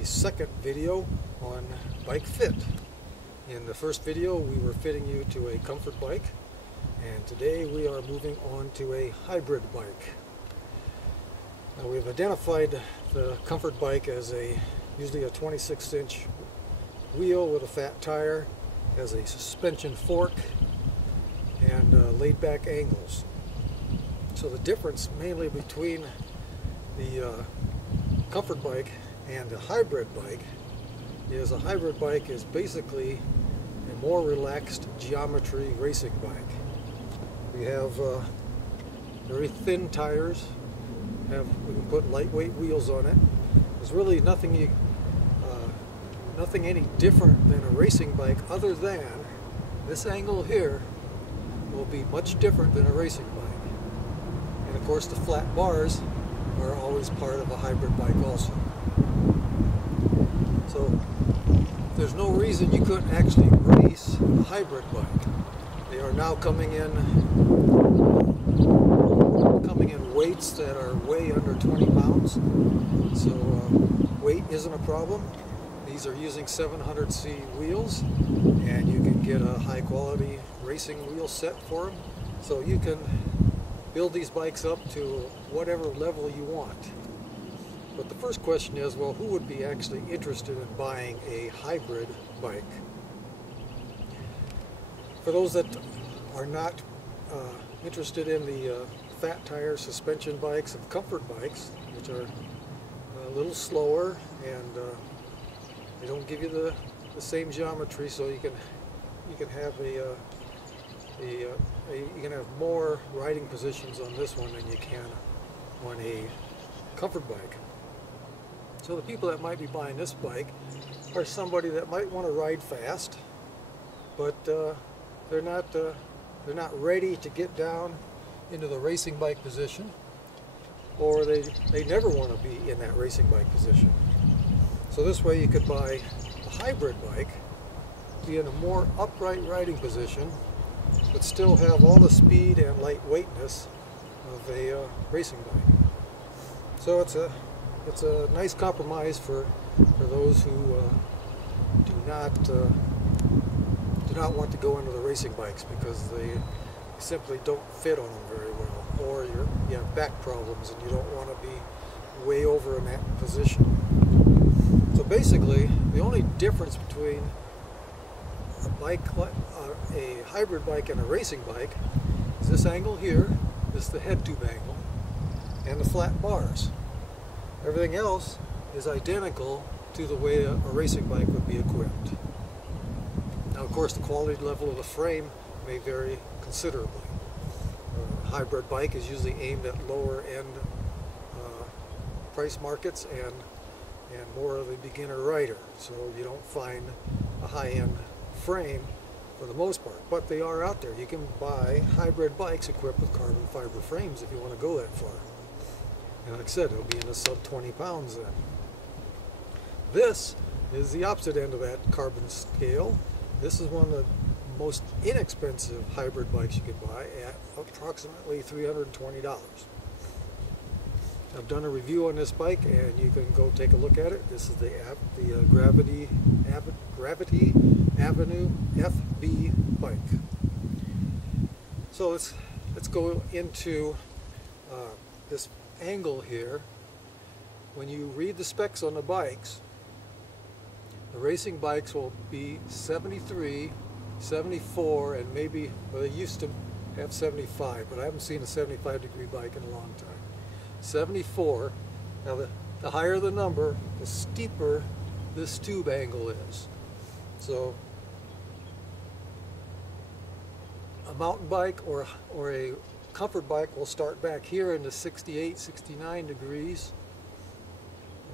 the second video on bike fit. In the first video we were fitting you to a comfort bike, and today we are moving on to a hybrid bike. Now we've identified the comfort bike as usually a 26-inch wheel with a fat tire, has a suspension fork and laid back angles. So the difference mainly between the comfort bike and a hybrid bike is a hybrid bike is basically a more relaxed geometry racing bike. We have very thin tires, we can put lightweight wheels on it. There's really nothing any different than a racing bike, other than this angle here will be much different than a racing bike. And of course the flat bars are always part of a hybrid bike also. So there's no reason you couldn't actually race a hybrid bike. They are now coming in weights that are way under 20 pounds. So weight isn't a problem. These are using 700C wheels, and you can get a high quality racing wheel set for them. So you can build these bikes up to whatever level you want. But the first question is, well, who would be actually interested in buying a hybrid bike? For those that are not interested in the fat tire suspension bikes and comfort bikes, which are a little slower and they don't give you the same geometry, so you can have you can have more riding positions on this one than you can on a comfort bike. So the people that might be buying this bike are somebody that might want to ride fast, but they're not ready to get down into the racing bike position, or they never want to be in that racing bike position. So this way you could buy a hybrid bike, be in a more upright riding position, but still have all the speed and lightweightness of a racing bike. So it's a nice compromise for those who do not want to go into the racing bikes because they simply don't fit on them very well, or you have back problems and you don't want to be way over in that position. So basically, the only difference between a hybrid bike and a racing bike is this angle here, this is the head tube angle, and the flat bars. Everything else is identical to the way a racing bike would be equipped. Now of course the quality level of the frame may vary considerably. A hybrid bike is usually aimed at lower end price markets and more of a beginner rider, so you don't find a high-end frame for the most part, but they are out there. You can buy hybrid bikes equipped with carbon fiber frames if you want to go that far. And like I said, it'll be in the sub 20 pounds then. This is the opposite end of that carbon scale. This is one of the most inexpensive hybrid bikes you could buy at approximately $320. I've done a review on this bike, and you can go take a look at it. This is the Gravity Avenue FB bike. So let's go into this angle here. When you read the specs on the bikes, the racing bikes will be 73, 74, and maybe, well, they used to have 75, but I haven't seen a 75-degree bike in a long time. 74. Now the higher the number, the steeper this tube angle is. So a mountain bike or a comfort bike will start back here in the 68, 69 degrees.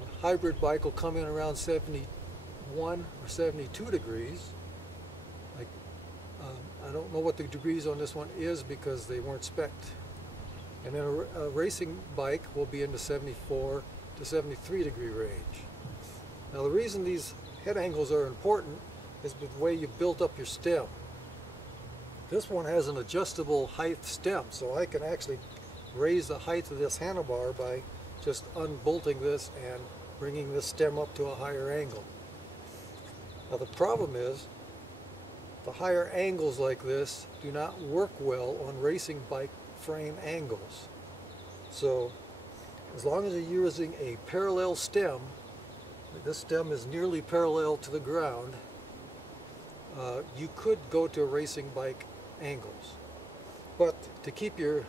A hybrid bike will come in around 71 or 72 degrees. I don't know what the degrees on this one is because they weren't spec'd. And then a racing bike will be in the 74 to 73 degree range. Now the reason these head angles are important is the way you built up your stem. This one has an adjustable height stem, so I can actually raise the height of this handlebar by just unbolting this and bringing the stem up to a higher angle. Now the problem is, the higher angles like this do not work well on racing bike frame angles. So as long as you're using a parallel stem, this stem is nearly parallel to the ground, you could go to racing bike angles. But to keep the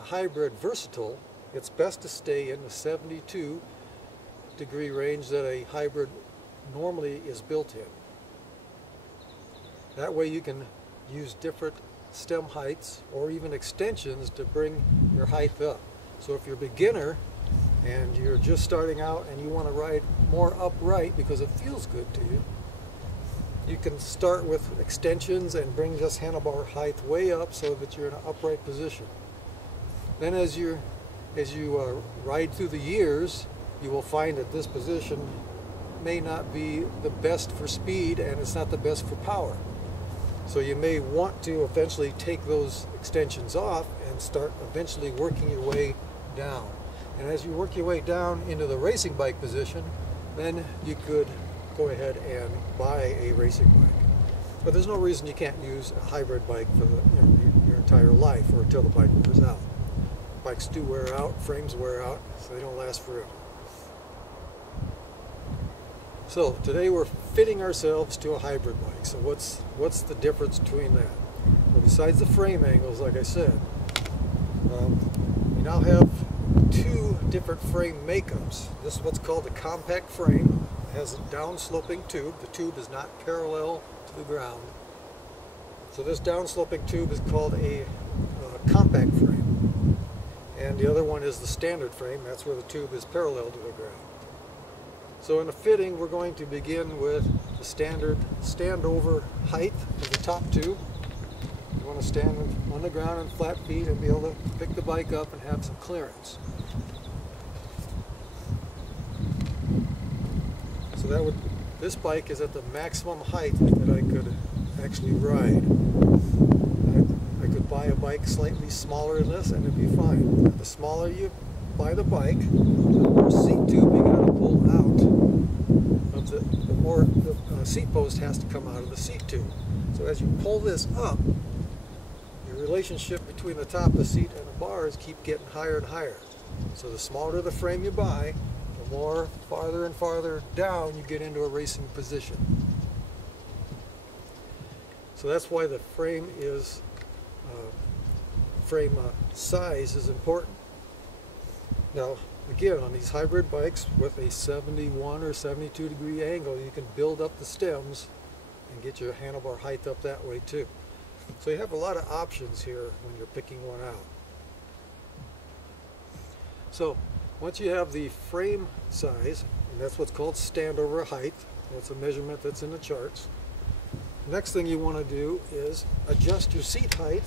hybrid versatile, it's best to stay in the 72 degree range that a hybrid normally is built in. That way you can use different stem heights or even extensions to bring your height up. So if you're a beginner and you're just starting out and you want to ride more upright because it feels good to you, you can start with extensions and bring this handlebar height way up so that you're in an upright position. Then as you ride through the years, you will find that this position may not be the best for speed and it's not the best for power. So you may want to eventually take those extensions off and start eventually working your way down. And as you work your way down into the racing bike position, then you could go ahead and buy a racing bike. But there's no reason you can't use a hybrid bike for your entire life or until the bike wears out. Bikes do wear out, frames wear out, so they don't last forever. So today we're fitting ourselves to a hybrid bike. So what's the difference between that? Well, besides the frame angles, like I said, we now have two different frame makeups. This is what's called a compact frame. It has a down-sloping tube. The tube is not parallel to the ground. So this down-sloping tube is called a compact frame. And the other one is the standard frame. That's where the tube is parallel to the ground. So in the fitting, we're going to begin with the standard standover height of the top tube. You want to stand on the ground on flat feet and be able to pick the bike up and have some clearance. So this bike is at the maximum height that I could actually ride. I could buy a bike slightly smaller than this and it'd be fine. The smaller you buy the bike, the more seat tube you got to pull out. The more the seat post has to come out of the seat tube. So as you pull this up, your relationship between the top of the seat and the bars keep getting higher and higher. So the smaller the frame you buy, the more farther and farther down you get into a racing position. So that's why the frame size is important. Now, again, on these hybrid bikes with a 71 or 72 degree angle, you can build up the stems and get your handlebar height up that way too. So you have a lot of options here when you're picking one out. So once you have the frame size, and that's what's called standover height, that's a measurement that's in the charts. The next thing you want to do is adjust your seat height.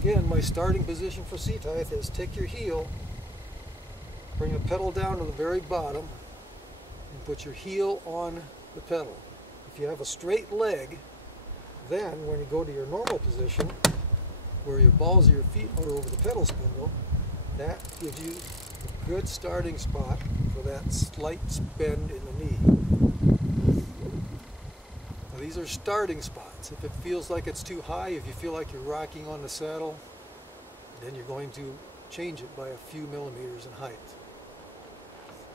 Again, my starting position for seat height is take your heel, bring the pedal down to the very bottom, and put your heel on the pedal. If you have a straight leg, then when you go to your normal position, where your balls of your feet are over the pedal spindle, that gives you a good starting spot for that slight bend in the knee. Now, these are starting spots. If it feels like it's too high, if you feel like you're rocking on the saddle, then you're going to change it by a few millimeters in height.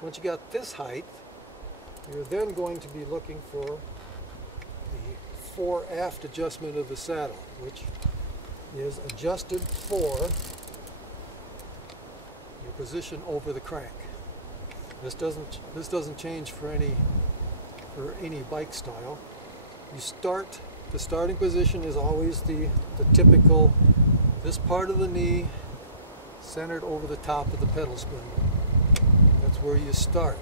Once you got this height, you're then going to be looking for the fore-aft adjustment of the saddle, which is adjusted for your position over the crank. This doesn't change for any bike style. The starting position is always the typical, this part of the knee centered over the top of the pedal spindle. That's where you start.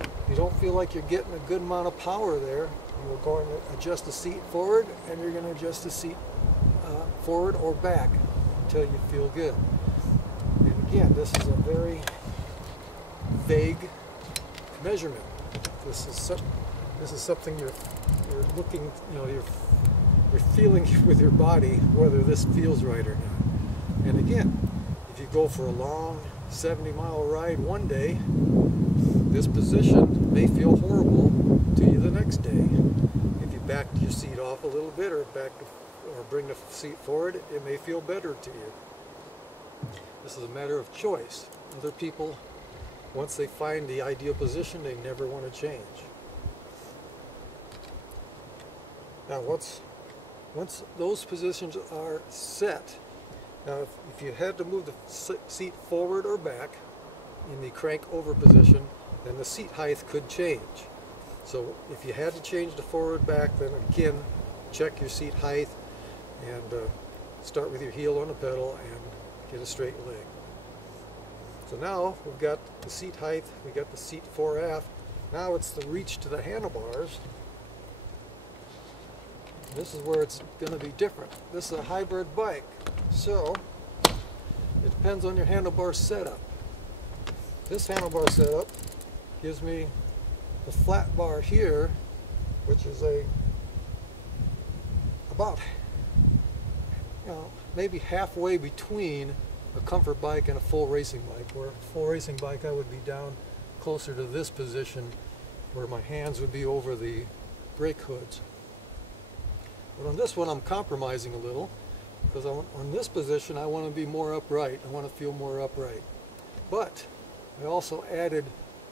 If you don't feel like you're getting a good amount of power there, you're going to adjust the seat forward, and you're going to adjust the seat forward or back until you feel good. And again, this is a very vague measurement. This is something you're looking, you're feeling with your body whether this feels right or not. And again, if you go for a long 70-mile ride one day, this position may feel horrible to you the next day. If you back your seat off a little bit or bring the seat forward, it may feel better to you. This is a matter of choice. Other people, once they find the ideal position, they never want to change. Now once those positions are set, now if you had to move the seat forward or back in the crank over position, then the seat height could change. So if you had to change the forward back, then again check your seat height and start with your heel on the pedal and get a straight leg. So now we've got the seat height, we got the seat fore aft. Now it's the reach to the handlebars. This is where it's going to be different. This is a hybrid bike, so it depends on your handlebar setup. This handlebar setup gives me the flat bar here, which is about maybe halfway between a comfort bike and a full racing bike. Where a full racing bike, I would be down closer to this position where my hands would be over the brake hoods. But on this one I'm compromising a little, because on this position I want to be more upright. I want to feel more upright. But I also added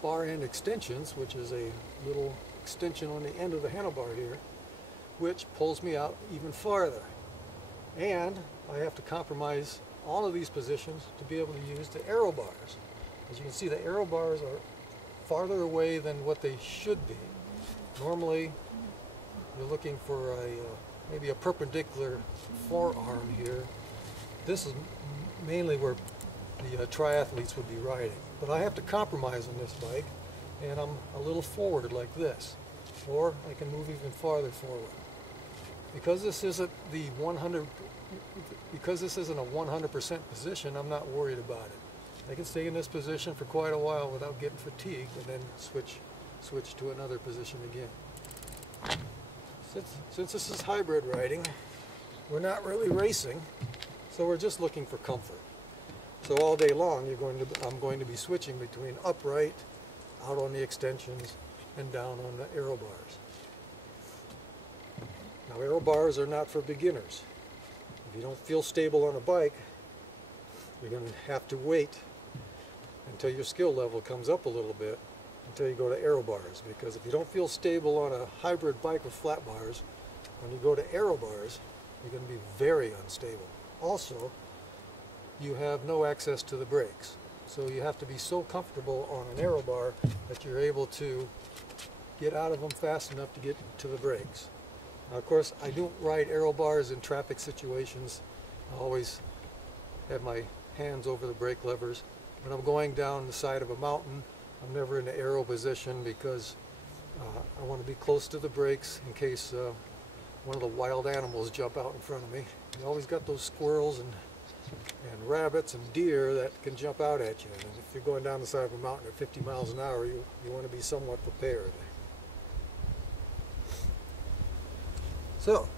bar end extensions, which is a little extension on the end of the handlebar here, which pulls me out even farther. And I have to compromise all of these positions to be able to use the Aero Bars. As you can see, the Aero Bars are farther away than what they should be. Normally you're looking for maybe a perpendicular forearm here. This is mainly where the triathletes would be riding. But I have to compromise on this bike, and I'm a little forward like this. Or I can move even farther forward. Because this isn't a 100% position, I'm not worried about it. I can stay in this position for quite a while without getting fatigued, and then switch to another position again. Since this is hybrid riding, we're not really racing, so we're just looking for comfort. So all day long I'm going to be switching between upright, out on the extensions, and down on the Aero Bars. Now Aero Bars are not for beginners. If you don't feel stable on a bike, you're going to have to wait until your skill level comes up a little bit until you go to Aero Bars, because if you don't feel stable on a hybrid bike with flat bars, when you go to Aero Bars, you're going to be very unstable. Also, you have no access to the brakes, so you have to be so comfortable on an Aero Bar that you're able to get out of them fast enough to get to the brakes. Now, of course, I don't ride Aero Bars in traffic situations. I always have my hands over the brake levers. When I'm going down the side of a mountain, I'm never in the aero position, because I want to be close to the brakes in case one of the wild animals jump out in front of me. You always got those squirrels and rabbits and deer that can jump out at you. And if you're going down the side of a mountain at 50 miles an hour, you want to be somewhat prepared. So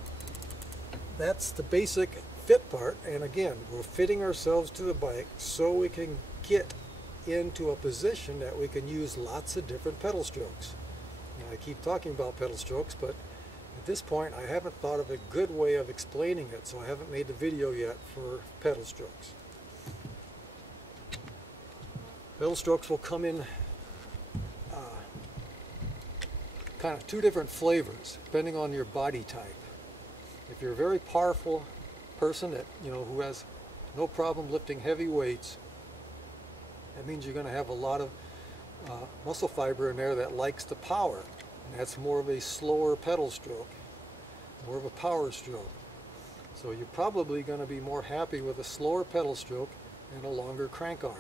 that's the basic fit part, and again, we're fitting ourselves to the bike so we can get into a position that we can use lots of different pedal strokes. Now, I keep talking about pedal strokes, but at this point I haven't thought of a good way of explaining it, so I haven't made the video yet for pedal strokes. Pedal strokes will come in kind of two different flavors depending on your body type. If you're a very powerful person that who has no problem lifting heavy weights, that means you're going to have a lot of muscle fiber in there that likes the power, and that's more of a slower pedal stroke, more of a power stroke. So you're probably going to be more happy with a slower pedal stroke and a longer crank arm.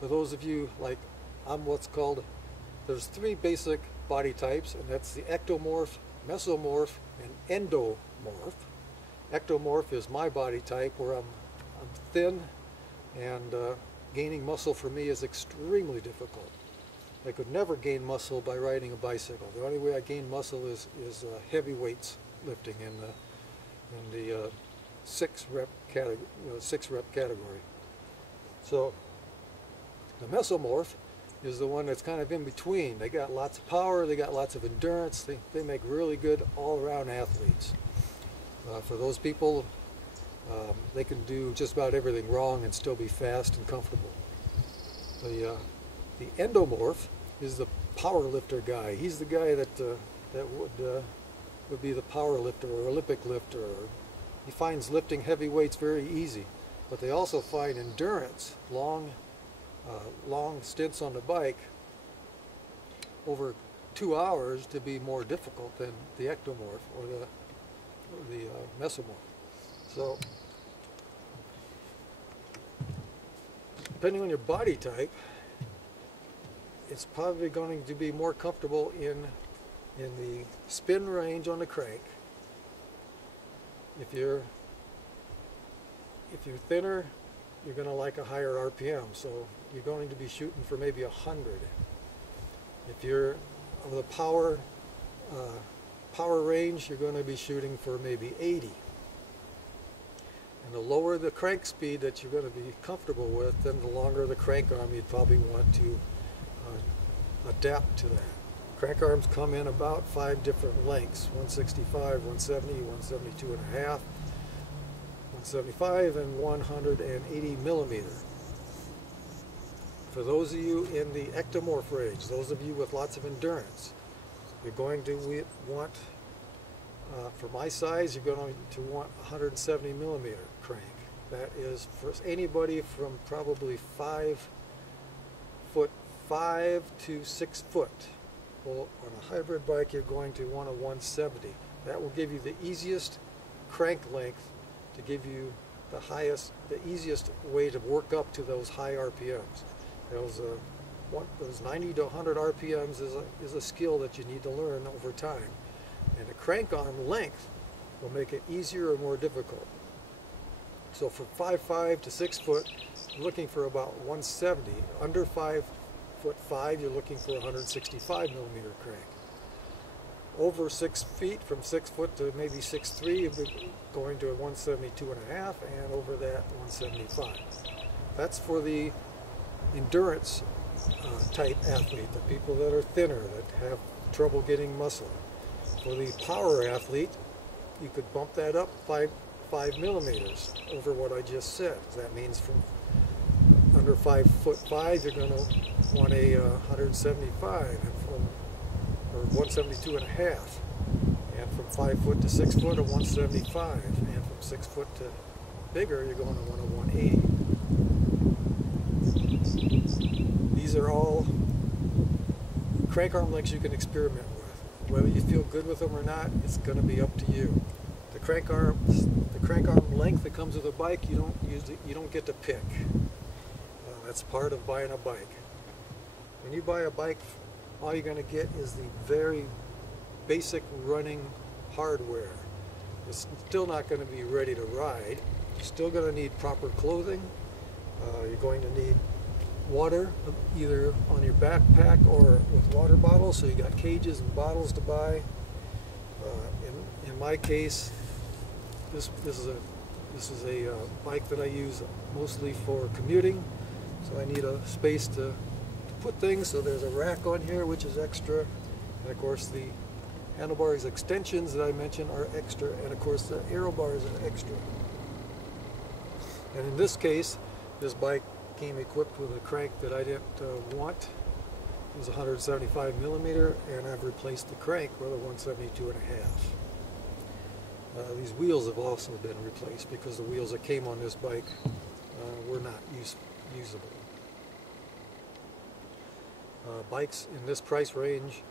For those of you like there's three basic body types, and that's the ectomorph, mesomorph, and endomorph. Ectomorph is my body type, where I'm thin, and gaining muscle for me is extremely difficult. I could never gain muscle by riding a bicycle. The only way I gain muscle is heavy weights lifting in the 6 rep category. So the Mesomorph is the one that's kind of in between. They got lots of power, they got lots of endurance, they make really good all-around athletes. For those people, they can do just about everything wrong and still be fast and comfortable. The Endomorph is the power lifter guy. He's the guy that would be the power lifter or Olympic lifter. He finds lifting heavy weights very easy, but they also find endurance, long stints on the bike over 2 hours to be more difficult than the ectomorph or the mesomorph. So depending on your body type, it's probably going to be more comfortable in the spin range on the crank. If you're thinner, you're going to like a higher RPM, so you're going to be shooting for maybe 100. If you're of the power range, you're going to be shooting for maybe 80. And the lower the crank speed that you're going to be comfortable with, then the longer the crank arm you'd probably want to adapt to that. Crank arms come in about 5 different lengths: 165, 170, 172 and a half, 175, and 180 millimeter. For those of you in the ectomorph range, those of you with lots of endurance, you're going to want, for my size, you're going to want 170 millimeter crank. That is for anybody from probably 5'5" to 6 foot. Well, on a hybrid bike, you're going to want a 170. That will give you the easiest crank length to give you the easiest way to work up to those high RPMs. Those 90 to 100 RPMs is a skill that you need to learn over time. And the crank arm length will make it easier or more difficult. So for 5'5" to 6 foot, you're looking for about 170. Under 5'5", you're looking for 165 millimeter crank. Over 6 feet, from 6 foot to maybe 6'3", you'll be going to a 172 and a half, and over that 175. That's for the endurance type athlete, the people that are thinner, that have trouble getting muscle. For the power athlete, you could bump that up 5 millimeters over what I just said. That means from under 5'5", you're going to want a 175, and or 172 and a half. And from 5 foot to 6 foot, a 175. And from 6 foot to bigger, you're going to want a 180. These are all crank arm lengths you can experiment with. Whether you feel good with them or not, it's going to be up to you. The crank arm length that comes with a bike, you don't get to pick. That's part of buying a bike. When you buy a bike, all you're going to get is the very basic running hardware. It's still not going to be ready to ride. You're still going to need proper clothing. You're going to need water, either on your backpack or with water bottles, so you got cages and bottles to buy. In my case, this is a bike that I use mostly for commuting, so I need a space to put things. So there's a rack on here which is extra, and of course the handlebars extensions that I mentioned are extra, and of course the Aero Bars are extra. And in this case, this bike came equipped with a crank that I didn't want. It was 175 millimeter, and I've replaced the crank with a 172 and a half. These wheels have also been replaced because the wheels that came on this bike were not usable. Bikes in this price range,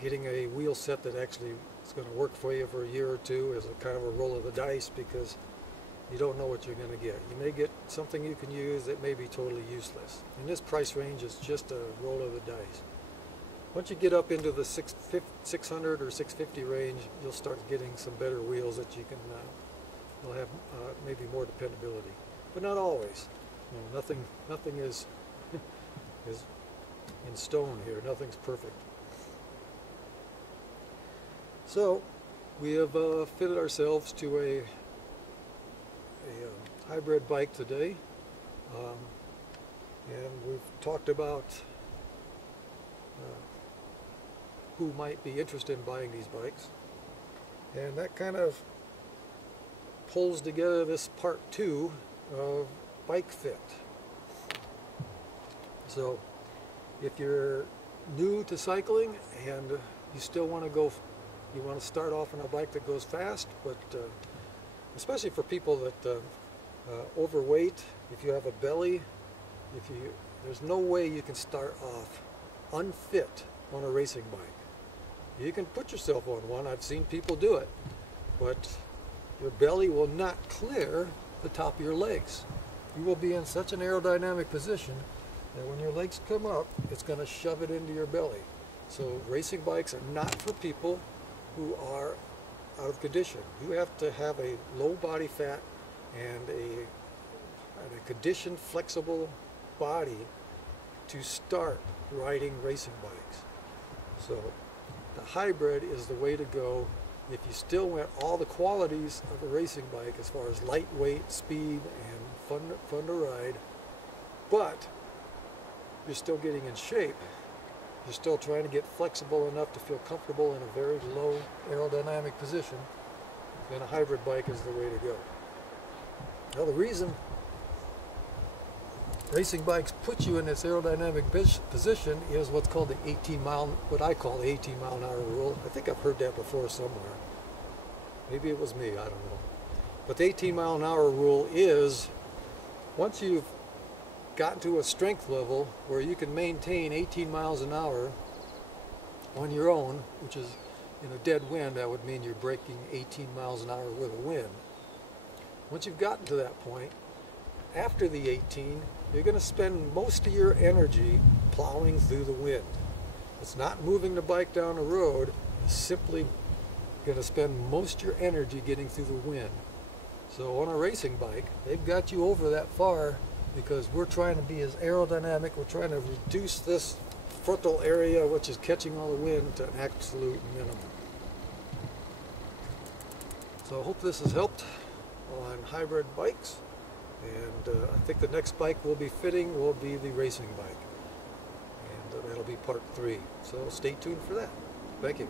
getting a wheel set that actually is going to work for you for a year or two is a kind of a roll of the dice, because you don't know what you're going to get. You may get something you can use that may be totally useless. In this price range, it's just a roll of the dice. Once you get up into the 600 or 650 range, you'll start getting some better wheels that you can, you'll have maybe more dependability, but not always. You know, nothing is in stone here. Nothing's perfect. So we have fitted ourselves to a hybrid bike today. And we've talked about who might be interested in buying these bikes. And that kind of pulls together this part 2 of bike fit. So if you're new to cycling and you still want to go, you want to start off on a bike that goes fast, but especially for people that overweight, if you have a belly, there's no way you can start off unfit on a racing bike. You can put yourself on one, I've seen people do it, but your belly will not clear the top of your legs. You will be in such an aerodynamic position that when your legs come up, it's going to shove it into your belly. So racing bikes are not for people who are out of condition. You have to have a low body fat and a conditioned, flexible body to start riding racing bikes. So the hybrid is the way to go if you still want all the qualities of a racing bike as far as lightweight, speed, and fun to ride, but you're still getting in shape. You're still trying to get flexible enough to feel comfortable in a very low aerodynamic position, then a hybrid bike is the way to go. Now the reason racing bikes put you in this aerodynamic position is what's called the 18-mile, what I call the 18-mile-an-hour rule. I think I've heard that before somewhere. Maybe it was me, I don't know. But the 18-mile-an-hour rule is, once you've gotten to a strength level where you can maintain 18 miles an hour on your own, which is in a dead wind, that would mean you're breaking 18 miles an hour with a wind. Once you've gotten to that point, after the 18, you're going to spend most of your energy plowing through the wind. It's not moving the bike down the road, it's simply going to spend most of your energy getting through the wind. So on a racing bike, they've got you over that far because we're trying to be as aerodynamic, we're trying to reduce this frontal area, which is catching all the wind, to an absolute minimum. So I hope this has helped on hybrid bikes, and I think the next bike we'll be fitting will be the racing bike, and that'll be part 3. So stay tuned for that. Thank you.